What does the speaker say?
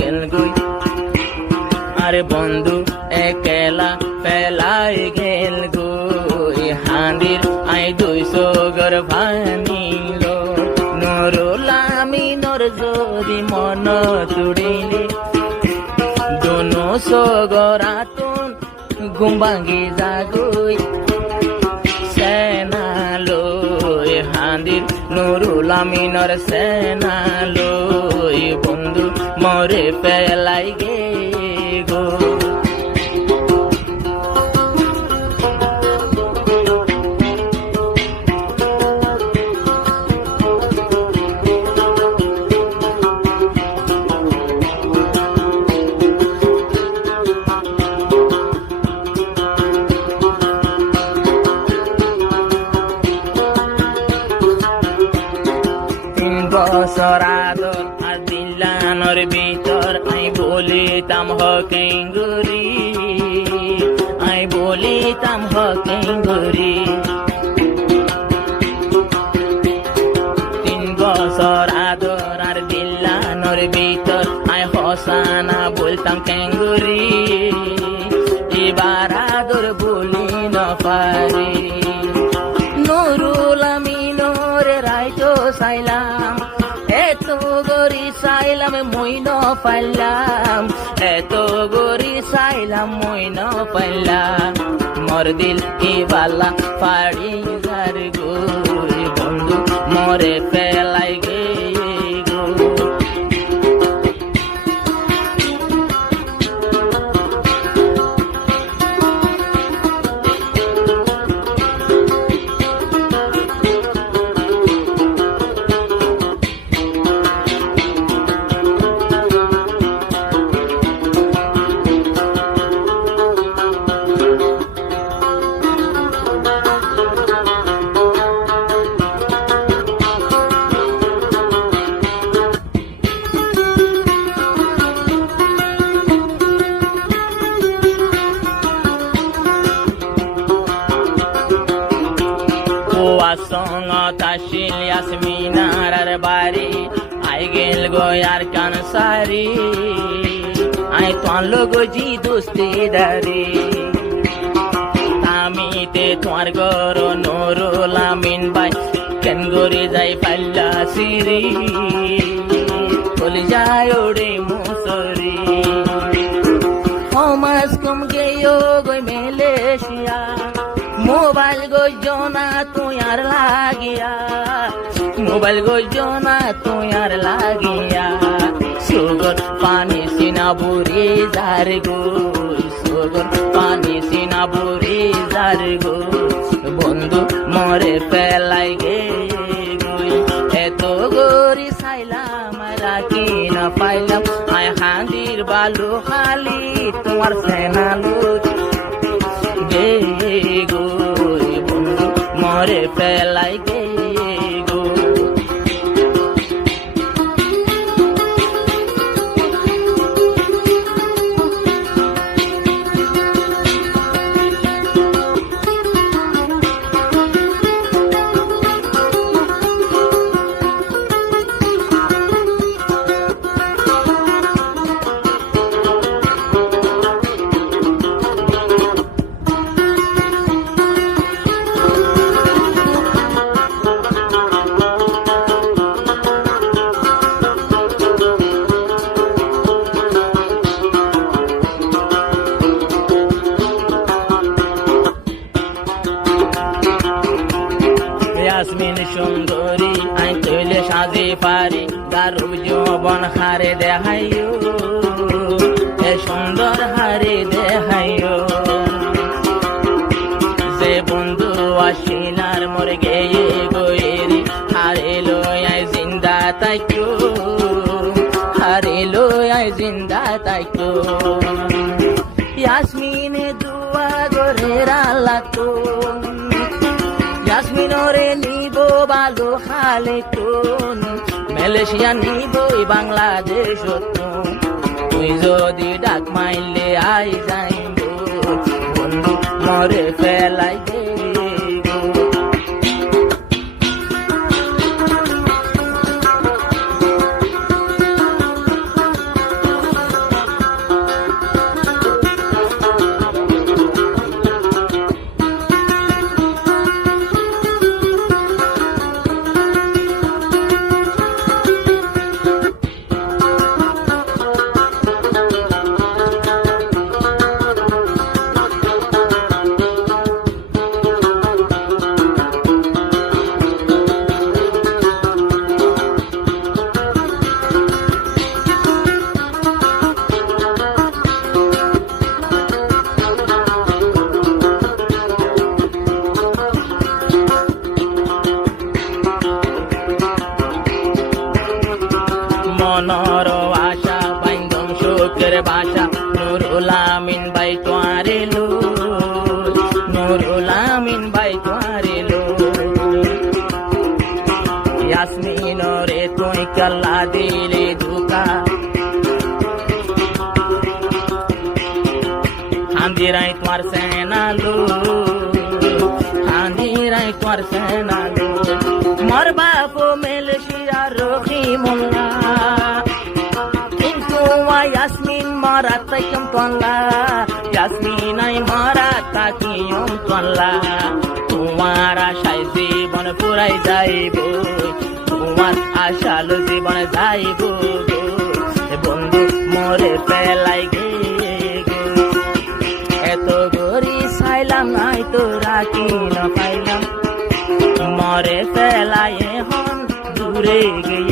গেল গই আরে বন্ধু একলা পেলাই গেল গই হাঁদির আই 200 ঘর ভাঙিল নুরুল আমিনর যদি মন তুড়িলে দোনো সগরাতুন ঘুম ভাঙি যাগই সেনালই হাঁদির নুরুল আমিনর সেনালই বন্ধু মরে পেলাই গে গো বছর আদর আর দিল্লানোর ভিতর আই বলিতাম হকেঙ্গুরি আই বলিতাম হকেঙ্গুরি 3 বছর আদর আর দিল্লানোর ভিতর আই হসানা বলতাম কেঙ্গুরি এবার আদর বলি না পারি নুরুল আমিনর রাইতো সাইলাম এত গরি সাইলাম মই ন পাইলাম এত গরি সাইলাম মই ন পাইলাম মোর দিল ইবালা পাড়ি যার গো বন্ধু মরে পেলাই গে গো সঙ্গত আসিল ইয়াসমিনার বাড়ি আই গেল গোয়ার কান সারি আই তোর লোক জি দোস্তি দারি আমিতে তোমার গর নুরুল আমিন ভাই কেন গরে যাই পাল্লা সিরি চলে যায় ওরে মুসরি হোমাস কম গেও গই মালয়েশিয়া মোবাইল গজনা তুয়ার লাগিয়া মোবাইল গজনা তুয়ার লাগিয়া সুগর পানি সিনা বুড়ি যার গো সুগর পানি সিনা বুড়ি যার গো বন্ধু মরে পেলাই গে এত গরি সাইলাম রাখি না পাইলাম আয় হাঁদির বালু খালি তোমার সেনালু গে গো বন্ধু মরে পেলাই গে গো ইয়াসমিন সুন্দরী আই তৈলে সাজে পারি দারু যৌবন হারে দেখাইও এ সুন্দর হারে দেখাইও যে বন্ধু আসিলার মরে গেয়ে গয়েরি হারে লই আই জিন্দা তাইকো হারে লই আই জিন্দা তাইকো ইয়াসমিনে দুয়া গরে রালাতো ইয়াসমিনরে নিব ভালো খালে কোন মালয়েশিয়া নিব বাংলাদেশ তুই যদি ডাক মাইলে আই যাইব বন্ধু মরে ফেলাই দে বাসা নুরুল আমিন ভাই তোয়ারে লো, নুরুল আমিন ভাই তোয়ারে লো। ইয়াসমিন রে তুই কাল্লা দিলে ধোকা, হান্দিরাই তোমার সেনা লো, হান্দিরাই তোমার সেনা লো। মোর বাপ মেলশিয়া রহিমুল্লাহ, কিন্তু ইয়াসমিন মারা তাইম তোলা, ইয়াসমিন আই মারা তাকিম তোলা। তোমার আশায় জীবন পুরাই যাইব, তোমার আশালো জীবন যাইব বন্ধু মোরে পেলাই গে। এত গরি চাইলাম নাই তোরা কি না পাইলাম, মরে পেলাই এখন দূরে গিয়ে।